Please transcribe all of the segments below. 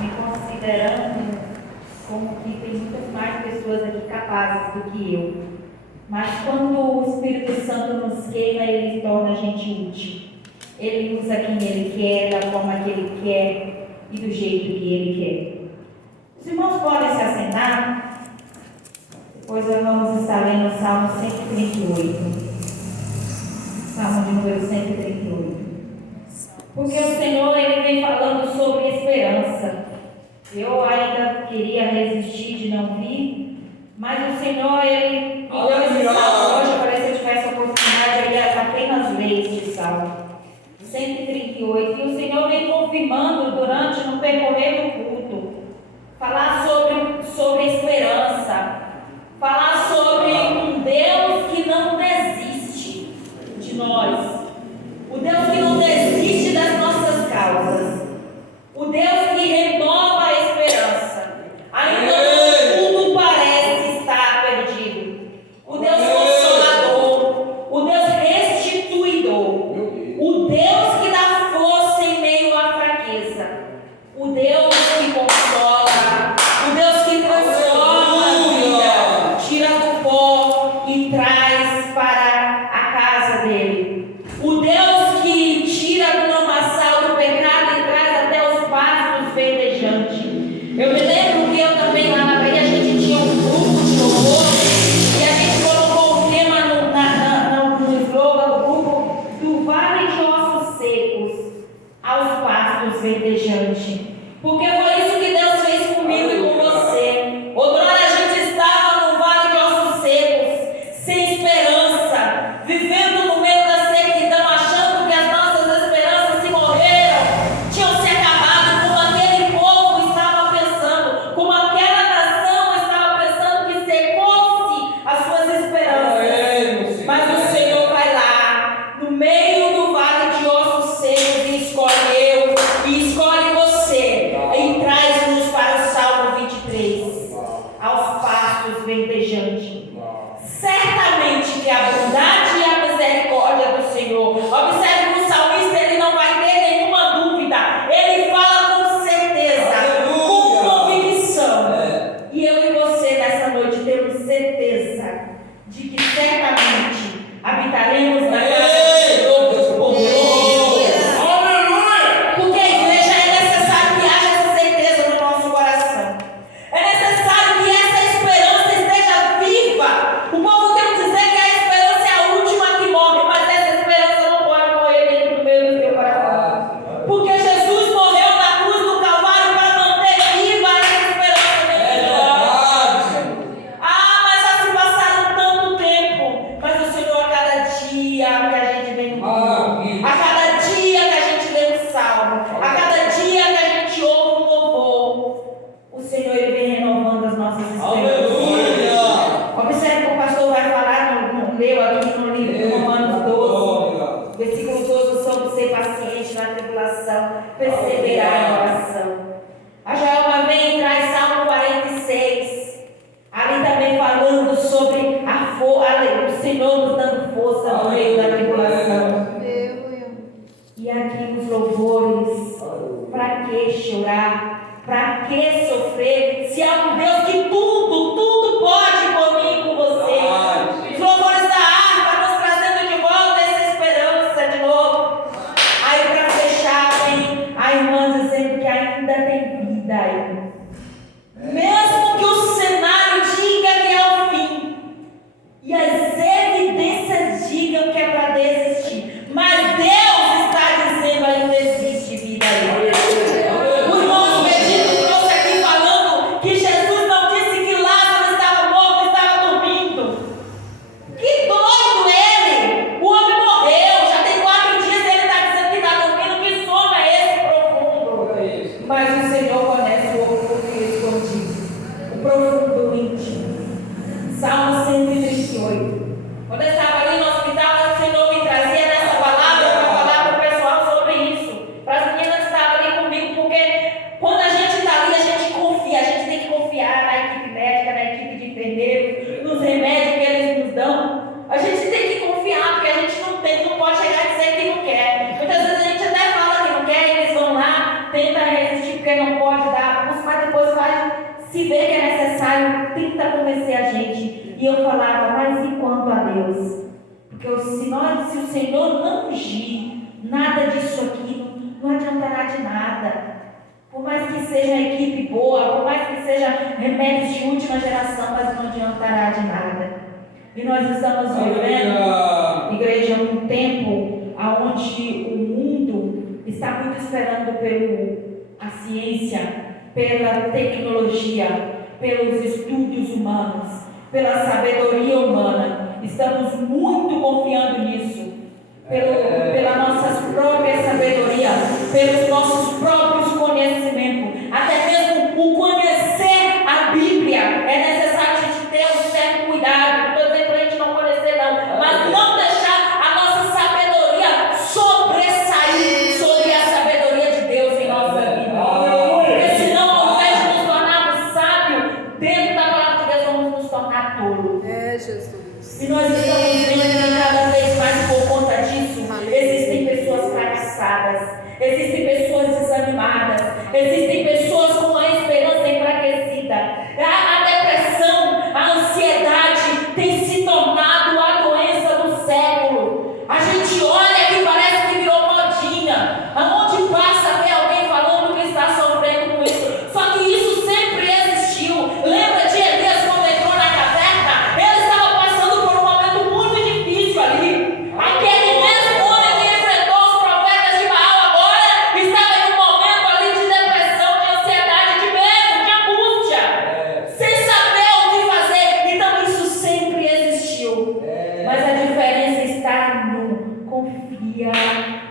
me considerando como que tem muitas mais pessoas aqui capazes do que eu. Mas quando o Espírito Santo nos queima, ele torna a gente útil. Ele usa quem ele quer, da forma que ele quer e do jeito que ele quer. Os irmãos podem se assentar? Depois nós vamos estar lendo o Salmo 138. Salmo de número 138. Porque o Senhor, ele vem falando sobre esperança. Eu ainda queria resistir de não vir, mas o Senhor, ele me deu esse salmo hoje para se eu tivesse a oportunidade, eu ia apenas ler este salmo. 138. E o Senhor vem confirmando durante, no percorrer do culto, falar sobre esperança, falar sobre um Deus que não desiste de nós, o Deus que não desiste das nossas causas, o Deus que renova a esperança, ainda quando tudo parece estar perdido, o Deus consolador, o Deus restituidor, o Deus que dá força em meio à fraqueza, o Deus que consola, o Deus que transforma a vida, tira do pó e traz para a casa dele, o Deus que tira do lamaçal do pecado e traz até os pastos verdejantes. Eu me lembro que eu também lá na Bahia a gente tinha um grupo de louvor e a gente colocou o tema no slogan do grupo: do vale de ossos secos aos pastos verdejantes. Porque foi isso que Deus fez comigo e com você. Outrora a gente estava no vale de ossos secos, sem esperança, vivendo no meio da sequidão, achando que as nossas esperanças se morreram, tinham se acabado, como aquele povo estava pensando, como aquela nação estava pensando que secou-se as suas esperanças. Mas o Senhor vai lá, no meio do vale de ossos secos, e escolhe você, e traz-nos para o Salmo 23, aos pastos verdejantes. Certamente que a bondade e a misericórdia do Senhor, observe que o salmista, ele não vai ter nenhuma dúvida, ele fala com certeza, com convicção. E eu e você nessa noite temos certeza de que certamente habitaremos na casa do Senhor por glória. Porque a igreja é necessário que haja essa certeza no nosso coração. É necessário que essa esperança esteja viva. O povo tem que dizer que a esperança é a última que morre, mas essa esperança não pode morrer dentro do meio do seu coração. Porque Jesus morreu na cruz do Calvário para manter viva essa esperança dentro de nós. Mas já se passaram tanto tempo. Mas o Senhor, a cada dia que a gente vem no culto, a cada dia que a gente lê um salmo, a cada dia que a gente ouve um louvor, o Senhor, ele vem renovando as nossas esperanças. Observe que o pastor vai falar, leu aqui no livro de Romanos 12, versículo 12, sobre ser paciente na tribulação, perseverar em oração. A Joelma vem e traz Salmo 46, ali também falando sobre o Senhor nos dando força no meio da tribulação. E aqui nos louvores, para que chorar? Para que sofrer? Se há um Deus que tudo pode comigo, com você. Os louvores da harpa nos trazendo de volta essa esperança de novo. Aí para fechar, vem a irmã dizendo que ainda tem vida aí. Mesmo que o cenário diga que é o fim, e as evidências digam que é para desistir, mas Deus está dizendo: ainda existe vida aí. O irmão Benedito trouxe aqui falando que Jesus não disse que Lázaro estava morto, estava dormindo. Que doido ele! O homem morreu, já tem 4 dias e ele está dizendo que está dormindo. Que sono é esse profundo? Mas o Senhor conhece o oculto escondido, o profundo íntimo. Salmo 138. Quando eu estava ali no hospital, o Senhor me trazia nessa palavra para falar para o pessoal sobre isso. Para as meninas que estavam ali comigo, porque quando a gente está ali, a gente confia, a gente tem que confiar na equipe médica, na equipe de enfermeiros, nos remédios que eles nos dão. A gente tem que confiar, porque a gente não pode chegar e dizer que não quer. Muitas vezes a gente até fala que não quer, e eles vão lá, tenta resistir porque não pode dar vê que é necessário, tenta convencer a gente. E eu falava, mas e quanto a Deus? Porque se o Senhor não ungir, nada disso aqui não adiantará de nada. Por mais que seja uma equipe boa, por mais que seja remédios de última geração, mas não adiantará de nada. E nós estamos vivendo, igreja, um tempo onde o mundo está muito esperando pela ciência, pela tecnologia, pelos estudos humanos, pela sabedoria humana. Estamos muito confiando nisso, pela nossa própria sabedoria, pelos nossos próprios conhecimentos, até mesmo o conhecer a Bíblia. É necessário a gente ter um certo cuidado. Não estou dizendo para a gente não conhecer, não, mas não deixar a nossa sabedoria sobressair sobre a sabedoria de Deus em nossa vida. Porque senão, ao invés de nos tornarmos sábios dentro da palavra de Deus, vamos nos tornar tolos. Jesus. E nós estamos vendo que cada vez mais, por conta disso, existem pessoas fracassadas, existem pessoas desanimadas, existem pessoas com a esperança enfraquecida. A depressão, a ansiedade tem se tornado a doença do século. A gente olha que parece que virou modinha, aonde passa vê alguém falando que está sofrendo com isso. Só que isso sempre existiu. Lembra de Elias quando entrou na caverna? Ele estava passando por um momento muito difícil ali. Aquele mesmo homem que enfrentou os profetas de Baal agora estava em um momento ali de depressão, de ansiedade, de medo, de angústia, sem saber o que fazer. Então isso sempre existiu. Mas a diferença está no confia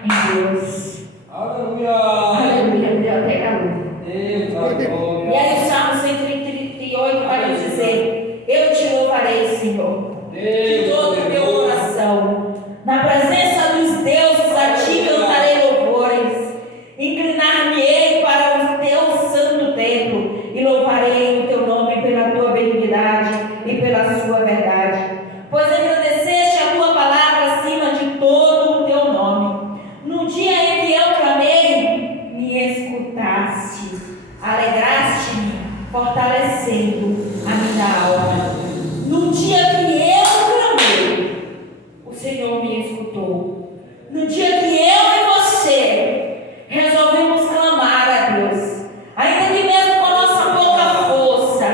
em Deus. Aleluia. Aleluia, me deu até calor. Deus, aleluia. E aí o Salmo 138 vai nos dizer: eu te louvarei, Senhor, de todo o meu coração. Na presença dos deuses a ti cantarei louvores. Inclinar-me-ei para o teu santo templo e louvarei o teu nome pela tua benignidade e pela sua verdade. Pois engrandeceste a tua palavra acima de todo o teu nome. No dia em que eu clamei, me escutaste. Alegraste-me, fortalecendo a minha alma. No dia que eu clamei, o Senhor me escutou. No dia que eu e você resolvemos clamar a Deus, ainda que mesmo com a nossa pouca força,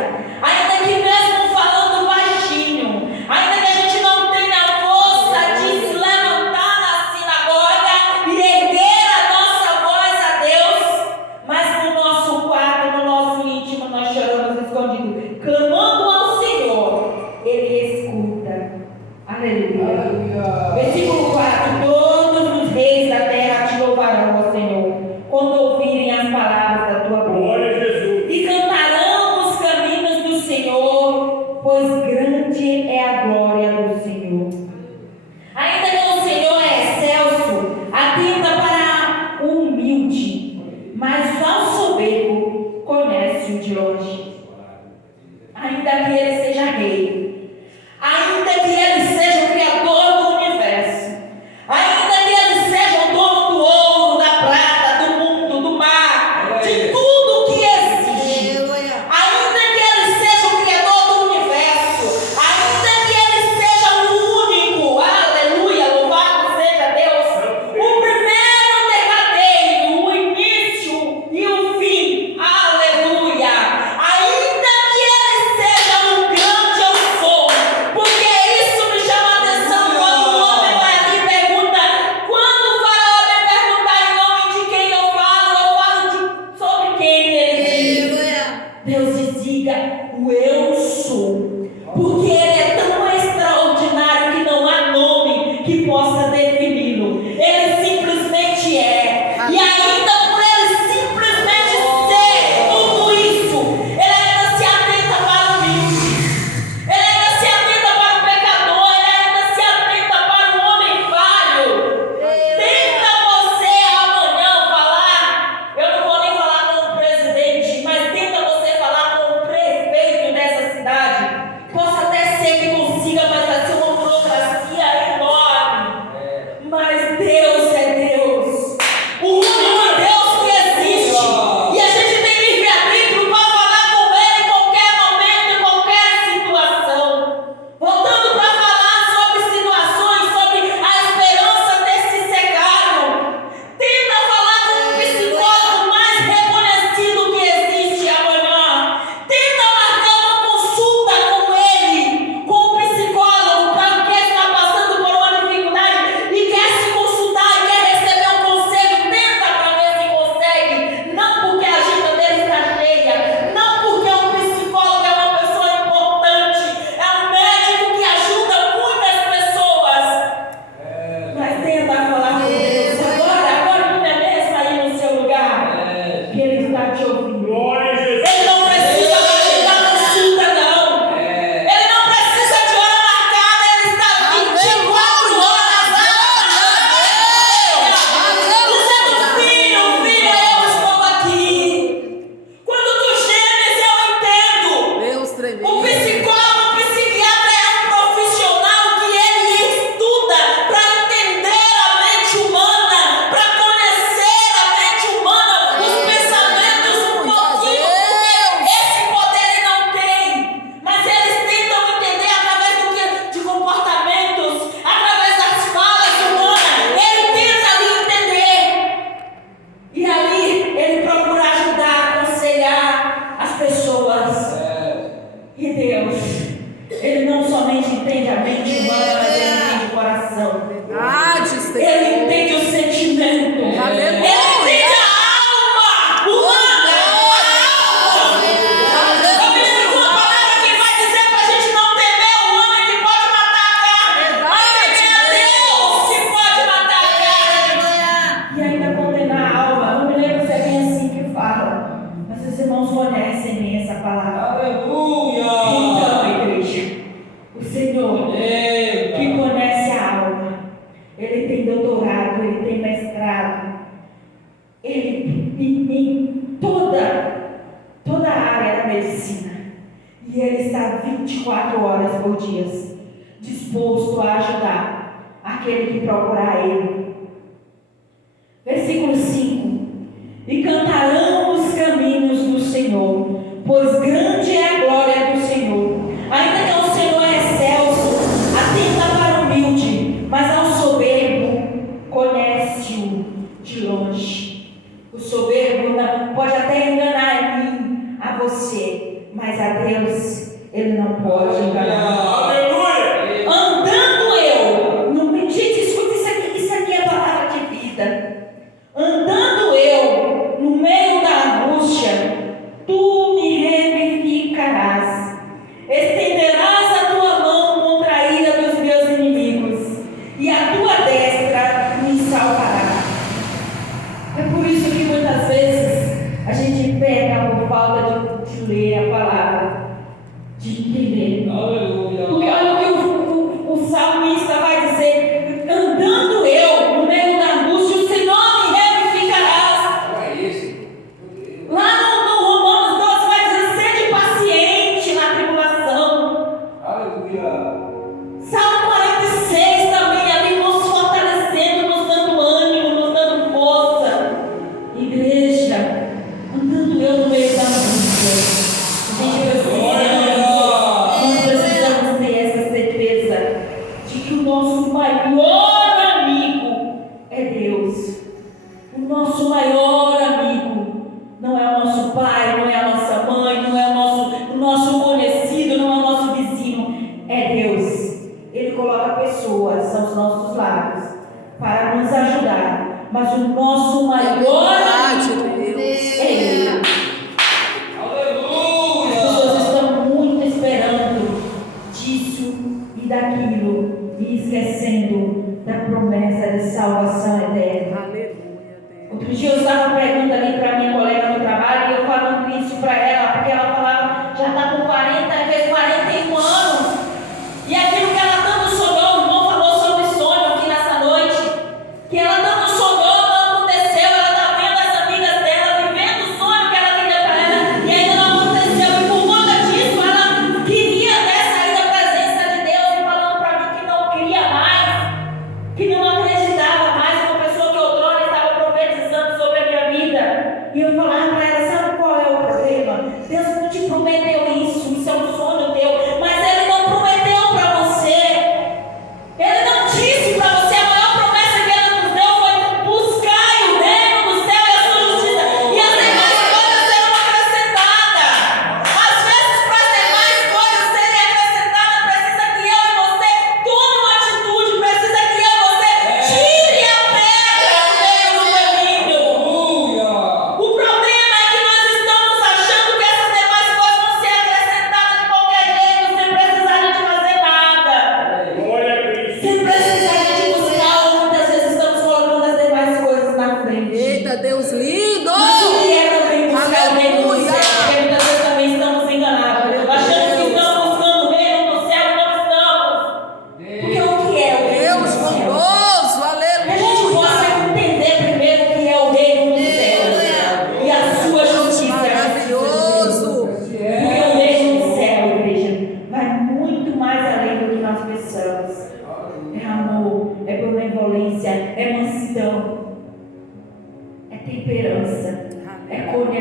ainda que mesmo falando baixinho, ainda que a gente não tenha força de se levantar na sinagoga e erguer a nossa voz a Deus, mas no nosso quarto, no nosso ouvir. Glória a Jesus. Ele não precisa mais da consulta, não. É. Ele não precisa de hora marcada, ele está 24 horas dizendo: filho, eu estou aqui. Quando tu gemes, eu entendo. Deus tremendo. O psicólogo, o psiquiatra é um profissional que ele estuda para entender a mente humana, para conhecer a mente humana, os pensamentos um pouquinho, porque esse poder ele não tem. Mas eles tentam entender através de comportamentos, através das falas humanas. Ele tenta ali entender. E ali ele procura ajudar, aconselhar as pessoas. E Deus, Ele não somente entende a mente humana, mas Ele entende o coração. Ele entende o sentimento. Aleluia. Ele entende a alma humana. A alma. Eu me lembro de uma palavra que vai dizer para a gente não temer o homem que pode matar a carne, mas temer a Deus que pode matar a carne. E ainda condenar a alma. Não me lembro se é bem assim que fala. Mas os irmãos conhecem bem essa palavra. Aleluia. Então, igreja, o Senhor que conhece a alma, Ele tem doutorado, Ele tem mestrado, Ele em toda a área da medicina. E Ele está 24 horas por dia disposto a ajudar aquele que procurar Ele. Versículo 5: e cantarão os caminhos do Senhor, pois grande é a glória do Senhor. Ainda que o Senhor é excelso, atenta para o humilde, mas ao soberbo conhece-o de longe. O soberbo pode até enganar a mim, a você, mas a Deus ele não pode enganar. Aleluia. Andando eu, gente, escuta isso aqui é palavra de vida. Andando eu no meio da angústia, tu me revivificarás, estenderás a tua mão contra a ira dos meus inimigos, e a tua destra me salvará. É por isso que muitas vezes a gente peca por falta de ler a palavra, de entender. Aleluia. Porque olha o que o salmista vai dizer: andando eu no meio da angústia, o Senhor me revivificarás. Olha esse. Lá no Romanos 12 vai dizer: sede paciente na tribulação. Aleluia. Salmo 46 também, ali nos fortalecendo, nos dando ânimo, nos dando força. Igreja, andando eu no meio da angústia, nós precisamos ter essa certeza de que o nosso maior amigo é Deus. O nosso maior amigo não é o nosso pai, não é a nossa mãe, não é o nosso conhecido, não é o nosso vizinho, é Deus. Ele coloca pessoas aos nossos lados para nos ajudar, mas o nosso maior amigo é Ele. Aleluia. As pessoas estão muito esperando disso e daquilo e esquecendo da promessa de salvação eterna. Aleluia, Deus. Outro dia eu estava pregando ali para minha colega no trabalho e eu falando isso para ela, porque ela falava, já está com 40, fez 41 anos. E aquilo que ela tanto sonhou, o irmão falou sobre sonho aqui nessa noite, que ela tanto sonhou, não aconteceu.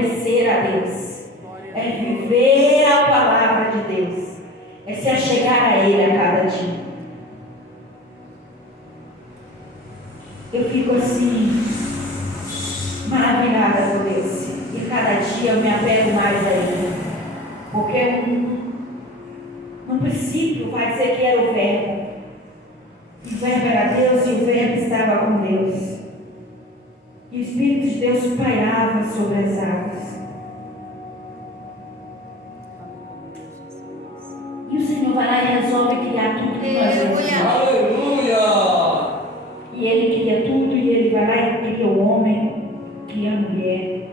conhecer a Deus, é viver a palavra de Deus, é se achegar a Ele a cada dia. Eu fico assim, maravilhada por Deus, e cada dia eu me apego mais a Ele, porque no princípio vai dizer que era o Verbo, e o Verbo era Deus, e o Verbo estava com Deus, e o Espírito de Deus pairava sobre as águas. E o Senhor vai lá e resolve criar tudo que nós vemos. Aleluia! E Ele cria tudo, e Ele vai lá e cria o homem, cria a mulher.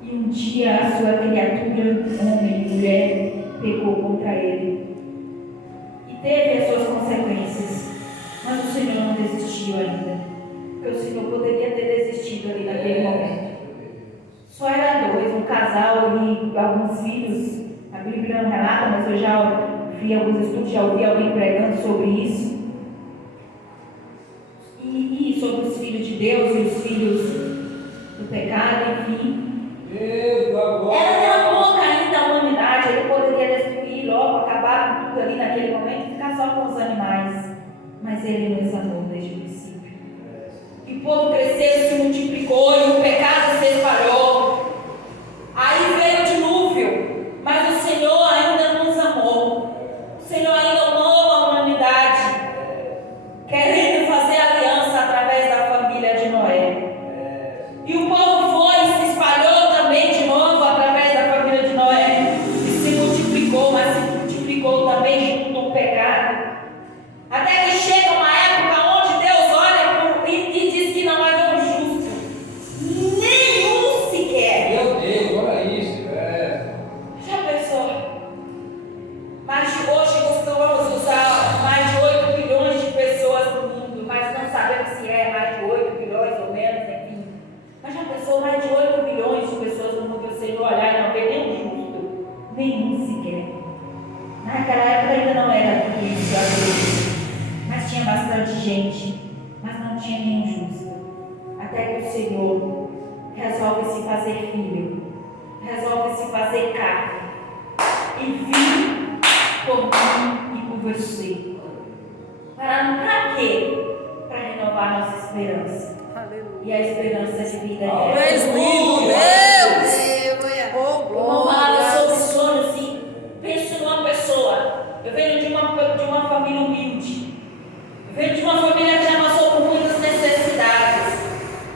E um dia a sua criatura, homem e mulher, pecou contra Ele. E teve as suas consequências. Mas o Senhor não desistiu ainda. Porque o Senhor poderia ter desistido ali naquele momento. Só era dois, um casal e alguns filhos. A Bíblia não relata, mas eu já vi alguns estudos, já ouvi alguém pregando sobre isso. E sobre os filhos de Deus e os filhos do pecado, enfim. Era pouca ainda a humanidade, ele poderia destruir logo, acabar com tudo ali naquele momento e ficar só com os animais. Mas ele nos amou desde o princípio. E o povo cresceu, se multiplicou e o pecado se espalhou. Aí veio o dilúvio, mas o Senhor ainda nos amou. O Senhor ainda amou a humanidade, querendo fazer aliança através da família de Noé. E o povo foi e se espalhou também de novo através da família de Noé. E se multiplicou, mas se multiplicou também junto com o pecado. Até que chega uma época onde Deus olha e diz que não vai haver um justo. Nenhum sequer. Meu Deus, olha isso. Já pensou? Mas hoje costumamos usar mais de 8 bilhões de pessoas no mundo, mas não sabemos se é mais de 8 bilhões ou menos, enfim. Mas já pensou mais de 8 bilhões de pessoas no mundo, o Senhor olhar e não ver nenhum justo? Nenhum sequer. Naquela época ainda não era tudo isso, mas tinha bastante gente, mas não tinha nenhum justo. Até que o Senhor resolve se fazer filho, resolve se fazer carne e vir por mim e por você. Para quê? Para renovar nossa esperança. E a esperança de vida é Vamos falar sobre sonhos e penso numa pessoa. Eu venho de uma família humilde. Eu venho de uma família que já passou por muitas necessidades.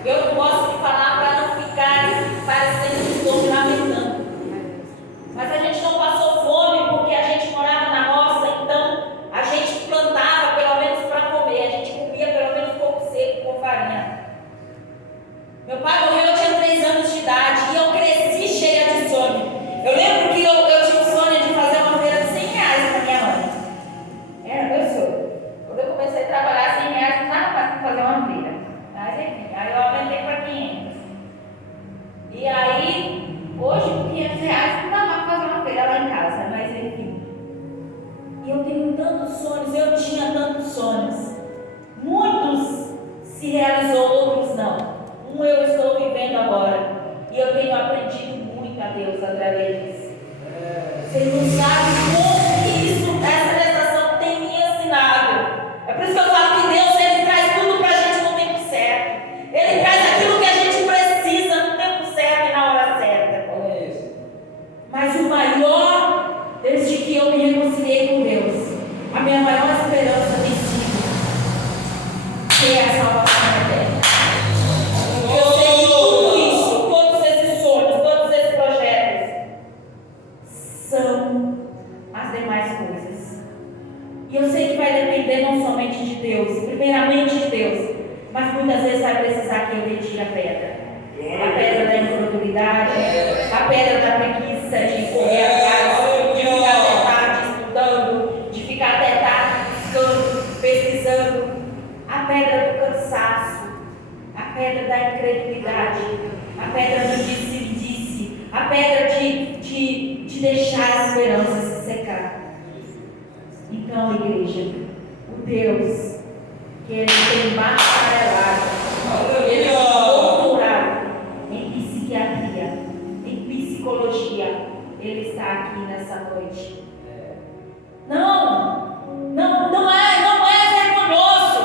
Eu não gosto de falar para não ficar parecendo que estou me lamentando. Mas a gente não passou fome porque a gente morava na roça, então a gente plantava pelo menos para comer. A gente comia pelo menos pouco seco com farinha. Meu pai morreu, eu tinha 3 anos de idade e eu cresci cheia de sonho. Eu lembro que eu tinha o sonho de fazer uma feira de 100 reais para minha mãe. Era meu sonho. Quando eu comecei a trabalhar, 100 reais não dava mais para fazer uma feira. Mas enfim, aí eu aumentei para 500. E aí, hoje com 500 reais não dá mais para fazer uma feira lá em casa, mas enfim. E eu tenho tantos sonhos, eu tinha tantos sonhos. Muitos se realizou, outros não. Um eu estou vivendo agora. E eu tenho aprendido muito a Deus através disso. Você não sabe como que essa gestação tem me ensinado. É por isso que eu falo que Deus, Ele traz tudo para a gente no tempo certo. Ele traz aquilo que a gente precisa no tempo certo e na hora certa. Olha isso. Mas o maior, desde que eu me reconciliei com Deus, a minha maior esperança tem sido ter a salvação eterna. Eu sei que tudo isso, todos esses sonhos, todos esses projetos são as demais coisas. E eu sei que vai depender não somente de Deus, primeiramente de Deus, mas muitas vezes vai precisar que eu retire a pedra. A pedra da incredulidade, a pedra da preguiça de correr atrás, de ficar até tarde estudando, de ficar até tarde buscando, pesquisando, a pedra do cansaço, a pedra da incredulidade, a pedra do disse-me-disse, a pedra de deixar a esperança se secar. Então, igreja, o Deus que Ele tem bacharelado, Ele é doutorado em psiquiatria, Ele está aqui nessa noite. Não é vergonhoso.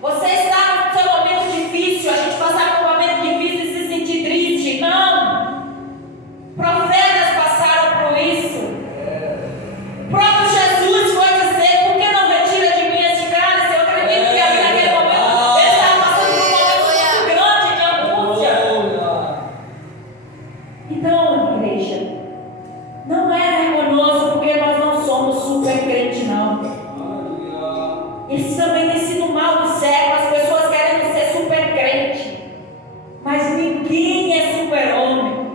Você está no seu momento difícil, a gente passar por um momento difícil e se sentir triste. Não. Profetas passaram por isso. O próprio Jesus foi dizer: por que não retira de mim este cálice? Eu acredito que ali naquele momento ele estava passando por um momento muito grande de angústia. Então, igreja, não é vergonhoso porque nós não somos super crente, não. Isso também tem sido mal do século. As pessoas querem ser super crente, mas ninguém é super homem.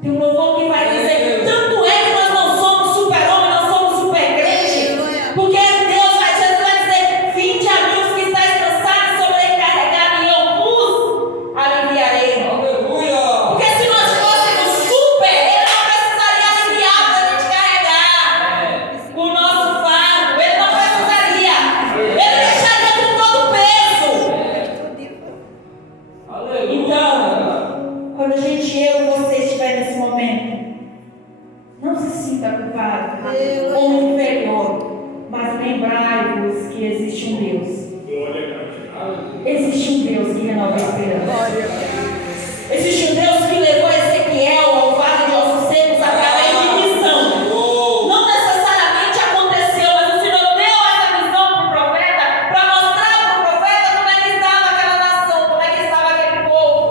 Tem um louvor que vai dizer: tanto é que nós não somos super homem, nós somos super crente, porque Deus vai dizer: vinde a mim os que estáis cansados e sobrecarregados, e eu vos aliviarei. Aleluia! Porque se nós fôssemos super, ele não precisaria aliviar para a gente carregar o nosso fardo. Ele não precisaria. Ele deixaria com todo o peso. Aleluia! Então, quando eu e você estiver nesse momento, não se sinta culpado ou inferior, mas lembrai-vos que existe um Deus. Existe um Deus que renova a esperança. Existe um Deus que levou Ezequiel ao vale de ossos secos através de visão. Não necessariamente aconteceu, mas o Senhor deu essa visão para o profeta, para mostrar para o profeta como é que estava aquela nação, como é que estava aquele povo.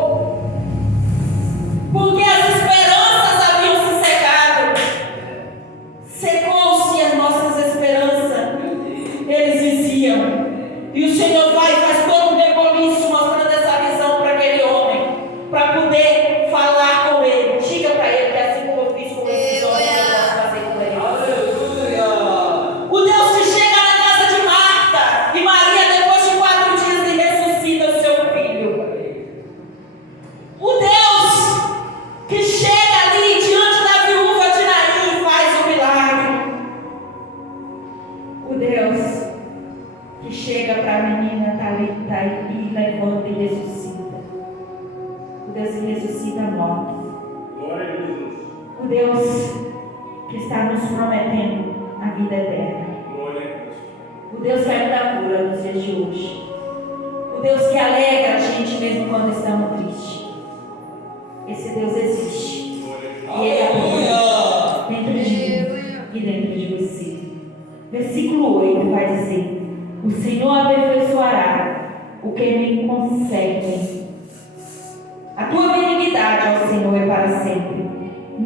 Porque as esperanças haviam se secado. Secou-se as nossas esperanças. Eles diziam. E o Senhor vai e faz todo um reboliço mostrando essa visão para aquele homem, para poder falar com ele. Diga para ele que assim como eu fiz com esses homens, eu posso fazer com ele. Aleluia! O Deus que chega na casa de Marta e Maria depois de 4 dias e ressuscita o seu filho. O Deus que chega ali diante da viúva de Naim e faz o milagre. O Deus que chega para a menina Talita e levanta e ressuscita. O Deus que ressuscita mortos. O Deus que está nos prometendo a vida eterna. O Deus que ainda cura nos dias de hoje. O Deus que alegra a gente mesmo quando estamos tristes. Esse Deus existe. E Ele habita dentro de mim e dentro de você. Versículo 8 vai dizer: o Senhor abençoará o que me consegue. A tua benignidade ao Senhor é para sempre.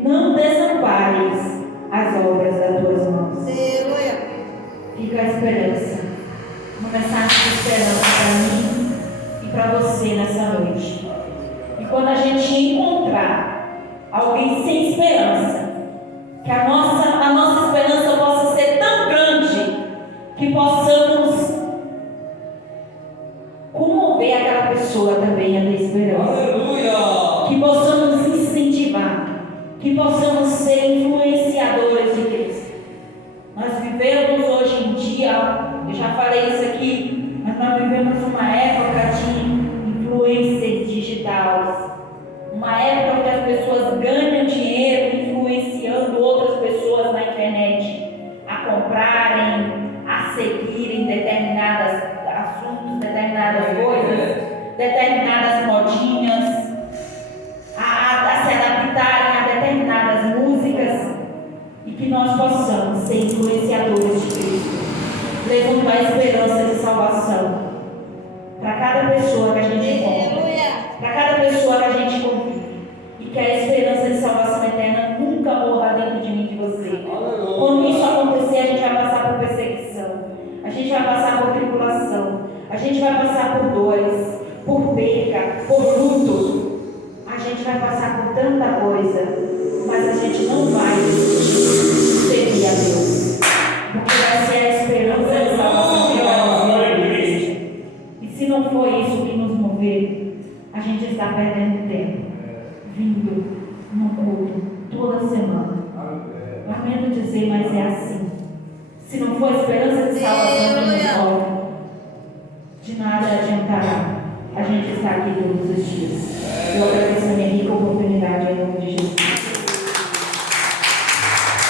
Não desampares as obras das tuas mãos. Fica a esperança. Uma mensagem de esperança para mim e para você nessa noite. E quando a gente encontrar alguém sem esperança, que a nossa esperança possa ser tão grande que possamos comover aquela pessoa também a ter esperança. Aleluia! Que possamos incentivar, que possamos ser influenciadores de Cristo. Nós vivemos hoje em dia, eu já falei isso aqui, mas nós vivemos uma época de influências digitais. Uma época onde as pessoas ganham dinheiro influenciando outras pessoas na internet a comprarem, a seguirem determinados assuntos, determinadas coisas, determinadas modinhas, a se adaptarem a determinadas músicas, e que nós possamos ser influenciadores de Cristo, levando a esperança de salvação para cada pessoa que a gente encontra, para cada pessoa que a gente convive, e que a esperança de salvação eterna nunca morra dentro de mim e de você. Quando isso acontecer, a gente vai passar por perseguição, a gente vai passar por tribulação, a gente vai passar por dores, por perca, por luto, a gente vai passar por tanta coisa, mas a gente não vai servir a Deus, porque vai ser a esperança de salvação que vai nos mover. E se não for isso que nos mover, a gente está perdendo tempo vindo no culto toda semana. Lamento dizer, mas é assim. Se não for a esperança de salvação que nos move, de nada adiantará a gente estar aqui todos os dias. Eu agradeço a minha